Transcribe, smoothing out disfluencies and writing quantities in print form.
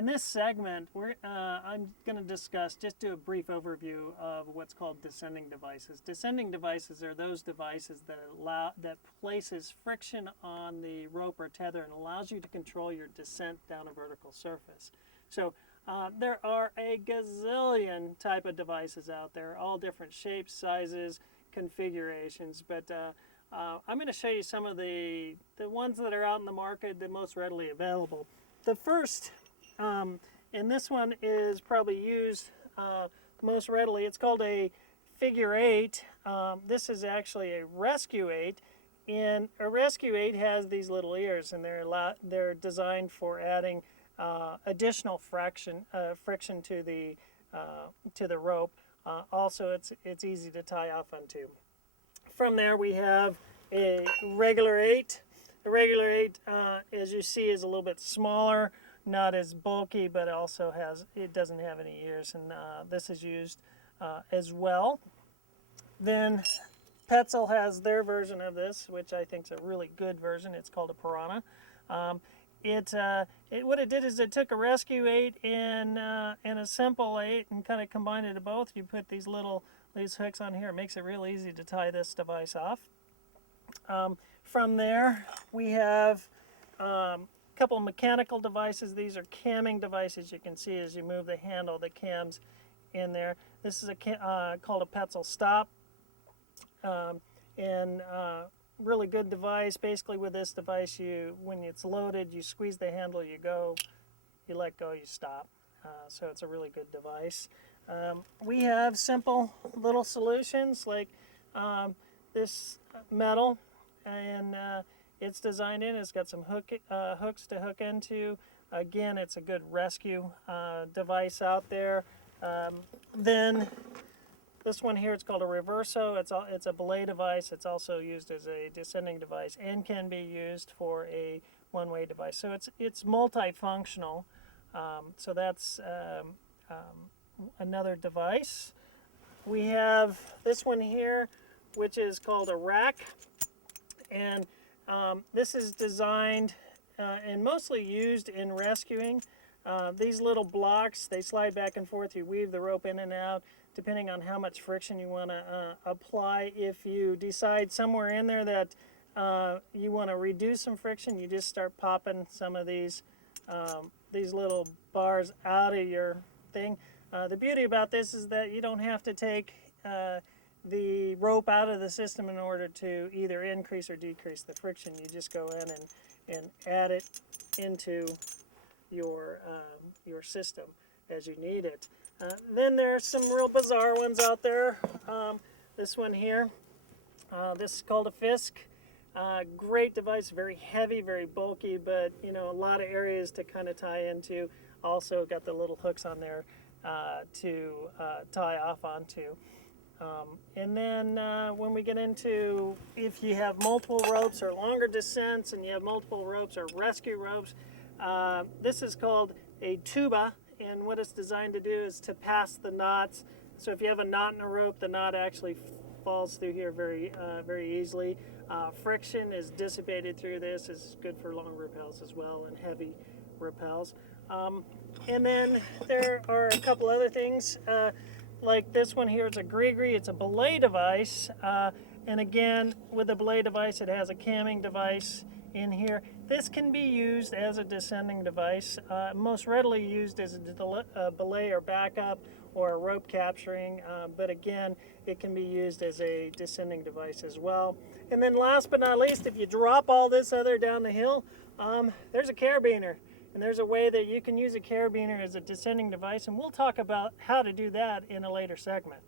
In this segment, I'm going to discuss, just do a brief overview of what's called descending devices. Descending devices are those devices that places friction on the rope or tether and allows you to control your descent down a vertical surface. So there are a gazillion type of devices out there, all different shapes, sizes, configurations, but I'm going to show you some of the ones that are out in the market, the most readily available. The first, and this one is probably used most readily, it's called a figure 8. This is actually a rescue 8, and a rescue 8 has these little ears, and they're designed for adding additional friction to the rope. Also, it's easy to tie off onto. From there, we have a regular 8. The regular 8, as you see, is a little bit smaller, not as bulky, but also it doesn't have any ears, and this is used as well. Then Petzl has their version of this, which I think is a really good version. It's called a Piranha. What it did is it took a rescue 8 and a simple 8 and kind of combined it to both. You put these hooks on here. It makes it real easy to tie this device off. From there, we have a couple of mechanical devices. These are camming devices. You can see as you move the handle, the cams in there. This is called a Petzl stop. Really good device. Basically with this device, when it's loaded, you squeeze the handle, you go, you let go, you stop. So it's a really good device. We have simple little solutions like this metal, and it's designed in. It's got some hooks to hook into. Again, it's a good rescue device out there. Then this one here, it's called a reverso. It's a belay device. It's also used as a descending device and can be used for a one-way device. So it's multifunctional. So that's another device. We have this one here, which is called a rack, and this is designed and mostly used in rescuing. These little blocks, they slide back and forth. You weave the rope in and out depending on how much friction you want to apply. If you decide somewhere in there that you want to reduce some friction, you just start popping some of these little bars out of your thing. The beauty about this is that you don't have to take the rope out of the system in order to either increase or decrease the friction. You just go in and add it into your system as you need it. Then there's some real bizarre ones out there. This one here, this is called a Fisk. Great device, very heavy, very bulky, but a lot of areas to kind of tie into. Also got the little hooks on there to tie off onto. And then when we get into, if you have multiple ropes or longer descents and you have multiple ropes or rescue ropes, this is called a tuba, and what it's designed to do is to pass the knots. So if you have a knot in a rope, the knot actually falls through here very easily. Friction is dissipated through this. It's good for long rappels as well and heavy rappels. And then there are a couple other things. Like this one here, it's a gree-gree. It's a belay device. And again, with the belay device, it has a camming device in here. This can be used as a descending device. Most readily used as a belay or backup or a rope capturing. But again, it can be used as a descending device as well. And then last but not least, if you drop all this other down the hill, there's a carabiner. And there's a way that you can use a carabiner as a descending device, and we'll talk about how to do that in a later segment.